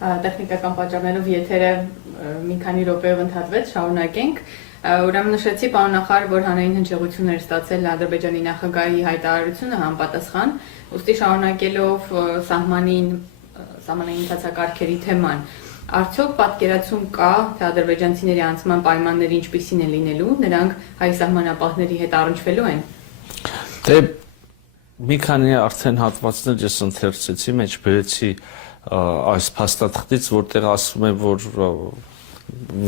տեխնիկական պատճառներով եթերը մի քանի րոպեով ընդհատվեց, շարունակենք։ Ուրեմն նշեցի պարոն նախարար, որ հանրային հնչեղություն էր ստացել Ադրբեջանի նախագահի հայտարարությունը համապատասխան, ուստի շարունակելով սահմանային ընթացակարգերի թեման, արդյոք պատկերացում կա, թե ադրբեջանցիների անցման պայմանները ինչպիսին են լինելու, նրանք հայ սահմանապահների հետ առնչվելու են։ Դե մի քանի արդեն հատվածներ ես ընթերցեցի, մեջ բերեցի այս փաստաթղթից, որտեղ ասվում է, որ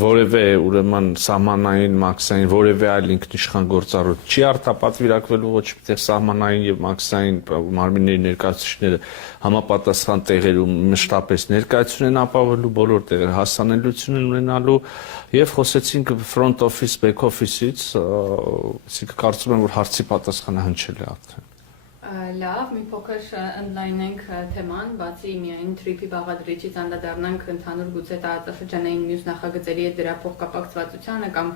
որևէ ուրեմն սահմանային մաքսային որևէ այլ ինքնիշխան գործառույթ չի արտապատվիրակվելու ոչ միտեղ սահմանային եւ մաքսային մարմինների ներկայացուցիչները համապատասխան տեղերում մշտապես ներկայացություն են ապահովելու, բոլոր տեղեր հասանելիություն են ունենալու եւ խոսեցինք front office, back office-ից, այսինքն կարծում եմ, որ հարցի պատասխանը հնչել է արդեն։ Լավ, մի փոքր ընդլայնենք թեման, բացի միայն թրիփի բաղադրիչից անդրադառնանք ընդհանուր գուցե տարածաշրջանային մյուս նախագծերի հետ դրա փոխկապակցվածությանը կամ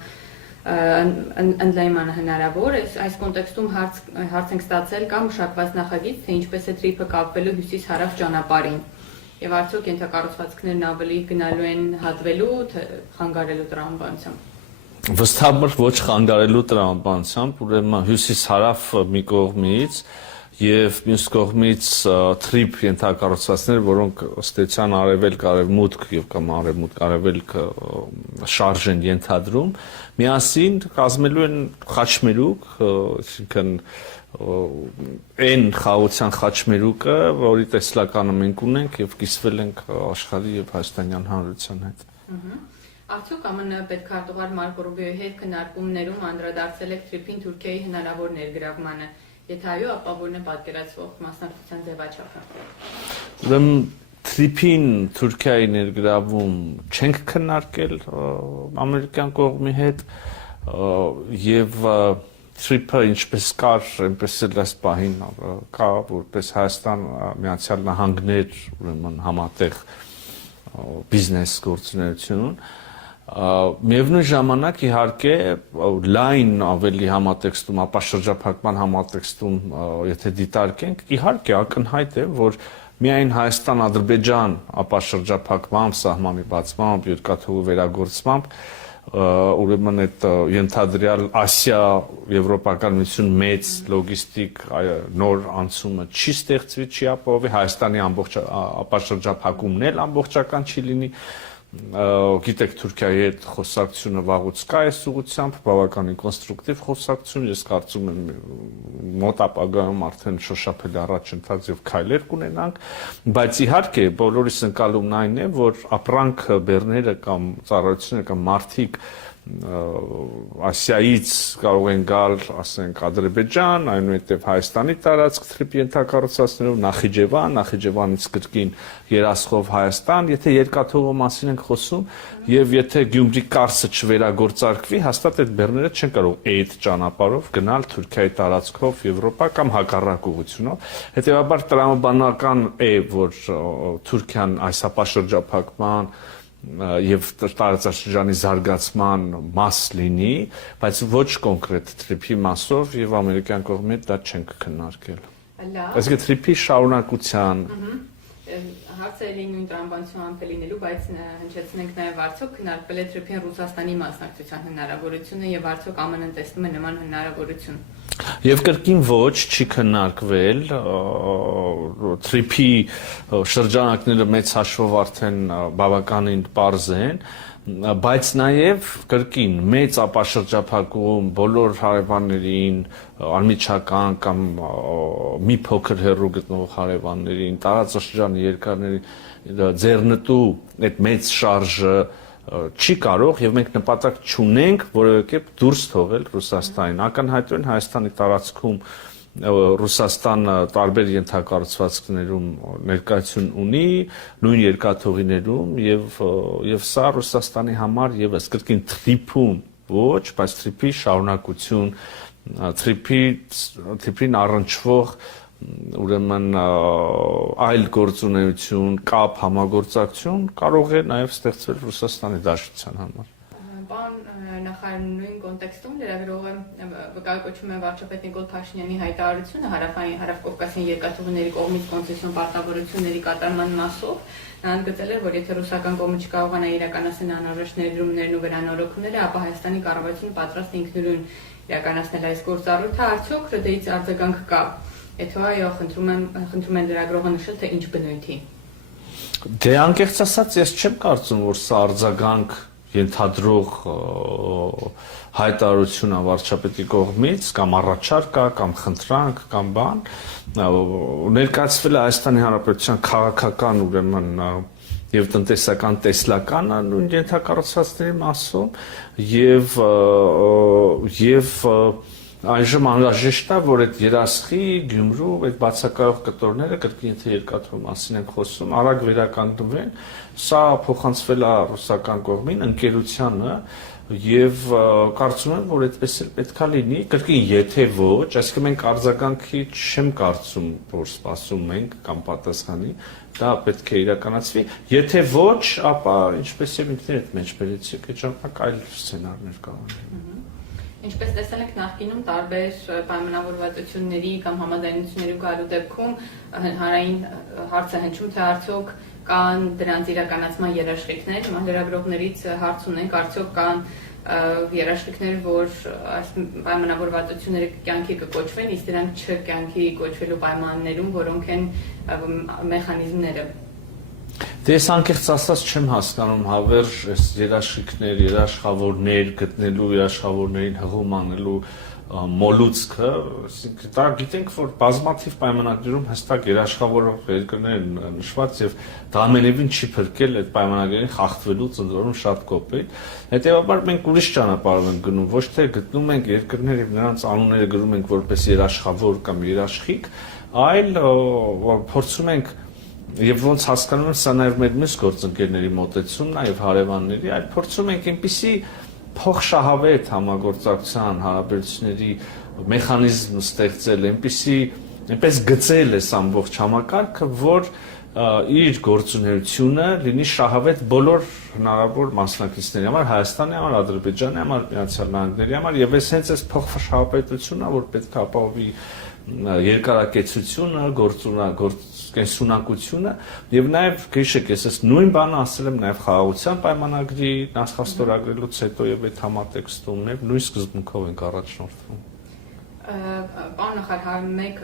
ընդլայնմանը հնարավոր է։ Այս կոնտեքստում հարց ենք ստացել կամ մշակված նախագիծ, թե ինչպես է թրիփը կապվելու հյուսիս-հարավ ճանապարհին։ Եվ արդյոք ենթակառուցվածքներն ավելի գնալու են հատվելու, թե խանգարելու տրամաբանությամբ։ Վստահաբար ոչ խանգարելու տրամաբանությամբ, ուրեմն հյուսիս-հարավ մի կողմից եւ մյուս կողմից թրիփ ենթակառուցվածքներ, որոնք ըստ էության արևելք-արևմուտք եւ կամ արևմուտք-արևելք շարժ են ենթադրում, միասին կազմելու են խաչմերուկ, այսինքն այն խաղաղության խաչմերուկը, որի տեսլականը մենք ունենք եւ կիսվել ենք աշխարհի եւ հայաստանյան հանրության հետ։ Արդյոք ԱՄՆ պետքարտուղար Մարկո Ռուբիոյի հետ քննարկումներում անդրադարձել եք թրիփին Թուրքիայի հնարավոր ներգրավմանը, եթե այո, ապա որն է պատկերացվող մասնակցության ձևաչափը։ Ուրեմն թրիփին Թուրքիայի ներգրավում չենք քննարկել ամերիկյան կողմի հետ եւ թրիփը ինչպես կար, այնպես էլ այս պահին կա, որպես Հայաստան, Միացյալ Նահանգներ, ուրեմն համատեղ բիզնես գործունեություն Միևնույն ժամանակ իհարկե լայն ավելի համատեքստում, ապա շրջափակման համատեքստում, եթե դիտարկենք, իհարկե ակնհայտ է, որ միայն Հայաստան-Ադրբեջան ապա շրջափակմամբ, սահմանի բացմամբ, երկաթուղու վերագործմամբ, ուրեմն այդ ենթադրյալ Ասիա-Եվրոպական միություն մեծ լոգիստիկ նոր անցումը չի ստեղծվի, չի ապահովի, Հայաստանի ամբողջ ապա շրջափակումն էլ ամբողջական չի լինի, գիտեք Թուրքիայի հետ խոսակցությունը վաղուց կա այս ուղղությամբ, բավականին կոնստրուկտիվ խոսակցություն, ես կարծում եմ մոտ ապագայում արդեն շոշափելի առաջընթաց եւ քայլեր կունենանք, բայց իհարկե բոլորիս ընկալումն այն է, որ ապրանք բեռները կամ ծառայությունները կամ մարդիկ Ասիայից կարող են գալ, ասենք, Ադրբեջան, այնուհետև Հայաստանի տարածք թրիփի ենթակառուցվածքներով, Նախիջևանից կրկին երասխով Հայաստան, եթե երկաթուղու մասին ենք խոսում, եւ եթե Գյումրի-Կարսը չվերագործարկվի, հաստատ այդ բեռները չեն կարող այդ ճանապարհով գնալ Թուրքիայի տարածքով Եվրոպա կամ հակառակ ուղղությունով։ Հետեւաբար տրամաբանական է, որ Թուրքիան այս ապաշրջափակման եւ տարածաշրջանի զարգացման մաս լինի, բայց ոչ կոնկրետ թրիփի մասով եւ ամերիկյան կողմի դա չենք քննարկել։ Այսինքն թրիփի շարունակության հարցը նույն տրամաբանությամբ է լինելու, բայց հնչեցնենք նաեւ արդյոք քննարկվել է թրիփին Ռուսաստանի մասնակցության հնարավորությունը եւ արդյոք ԱՄՆ-ն տեսնում է նման հնարավորություն։ Եվ կրկին ոչ չի քննարկվել, թրիփի շրջանակները մեծ հաշվով արդեն բավականին պարզ են, բայց նաև կրկին մեծ ապաշրջափակում բոլոր հարևաններին, անմիջական կամ մի փոքր հեռու գտնվող հարևաններին, տարածաշրջանի երկրներին ձեռնտու այդ մեծ շարժը չի կարող եւ մենք նպատակ չունենք որևէ կերպ դուրս թողել Ռուսաստանին։ Ակնհայտորեն Հայաստանի տարածքում Ռուսաստանը տարբեր ենթակառուցվածքներում ներկայություն ունի, նույն երկաթուղիներում եւ սա Ռուսաստանի համար եւս կրկին թրիփում ոչ, բայց թրիփի շարունակություն, թրիփին առնչվող ուրեմն այլ գործունեություն, կապ, համագործակցություն կարող է նաև ստեղծվել Ռուսաստանի Դաշնության համար։ Պարոն նախարար, նույն կոնտեքստում լրագրողը վկայակոչվում է վարչապետ Նիկոլ Փաշինյանի հայտարարությունը հարավկովկասյան երկաթուղիների կողմից կոնցեսիոն պարտավորությունների կատարման մասով, նա ընդգծել է, որ եթե ռուսական կողմը չկարողանա իրականացնել անհրաժեշտ ներդրումներն ու վերանորոգումները, ապա Հայաստանի կառավարությունը պատրաստ է ինքնուրույն իրականացնել այս գործառույթը, արդյոք դրանից արձագանք կա։ Եթե այո, խնդրում եմ լրագրողը նշել, թե ինչ բնույթի։ Դե անկեղծ ասած, ես չեմ կարծում, որ սա արձագանք ենթադրող հայտարարություն է վարչապետի կողմից, կամ առաջարկ կա, կամ խնդրանք, կամ բան, ներկայացվել է Հայաստանի Հանրապետության քաղաքական ուրեմն եւ տնտեսական տեսլականը նույն ենթակառուցվածքների մասում եւ այժմ անհրաժեշտ է, որ այդ երասխի, Գյումրու, այդ բացակայող կտորները, կրկին եթե երկաթուղի մասին ենք խոսում, արագ վերականգնվեն, սա փոխանցվել է ռուսական կողմին, ընկերությանը եւ կարծում եմ, որ այդպես էլ պետքա լինի, կրկին եթե ոչ, այսինքն մենք արձագանքի չեմ կարծում, որ սպասում ենք կամ պատասխանի, դա պետք է իրականացվի, եթե ոչ, ապա ինչպես եւ ինքներդ մեջ բերեցիք, այդ ժամանակ այլ սցենարներ կարող են։ Ինչպես տեսել ենք նախկինում տարբեր պայմանավորվածությունների կամ համաձայնությունների գալու դեպքում հանրային հարց է հնչում, թե արդյոք կան դրանց իրականացման երաշխիքներ, հիմա լրագրողներից հարց ունենք, արդյոք կան երաշխիքներ, որ այս պայմանավորվածությունները կյանքի կկոչվեն, իսկ դրանք չկյանքի կոչվելու պայմաններում, որոնք են մեխանիզմները։ Դե ես անկեղծ ասած չեմ հասկանում հավերժ այս երաշխիքներ, երաշխավորներ գտնելու, երաշխավորներին հղում անելու մոլուցքը, դա գիտենք, որ բազմաթիվ պայմանագրերում հստակ երաշխավորող երկրներ են նշված եւ դա ամենևին չի փրկել այդ պայմանագրերին խախտվելուց ընդորում շատ կոպիտ։ Հետեւաբար մենք ուրիշ ճանապարհով ենք գնում, ոչ թե գտնում ենք երկրներ եւ նրանց անունները գրում ենք որպես երաշխավոր կամ երաշխիք, այլ փորձում ենք Եվ ոնց հասկանում եմ, սա նաև մեր մյուս գործընկերների մոտեցումն է եւ հարևանների, այլ փորձում ենք այնպիսի փոխշահավետ համագործակցության հարաբերությունների մեխանիզմ ստեղծել, այնպես գծել այս ամբողջ համակարգը, որ իր գործունեությունը լինի շահավետ բոլոր հնարավոր մասնակիցների համար, Հայաստանի համար, Ադրբեջանի համար, Միացյալ Նահանգների համար, եւ այս հենց այս փոխշահավետությունն է, որ պետք է ապահովի երկարակեցությունը, կենսունակությունը եւ նաեւ գիշեք ես նույն բանը ասել եմ նաեւ խաղաղության պայմանագրի նախաստորագրելուց հետո եւ այդ համատեքստում նույն սկզբունքով ենք առաջնորդվում։ Պարոն նախարար, մեկ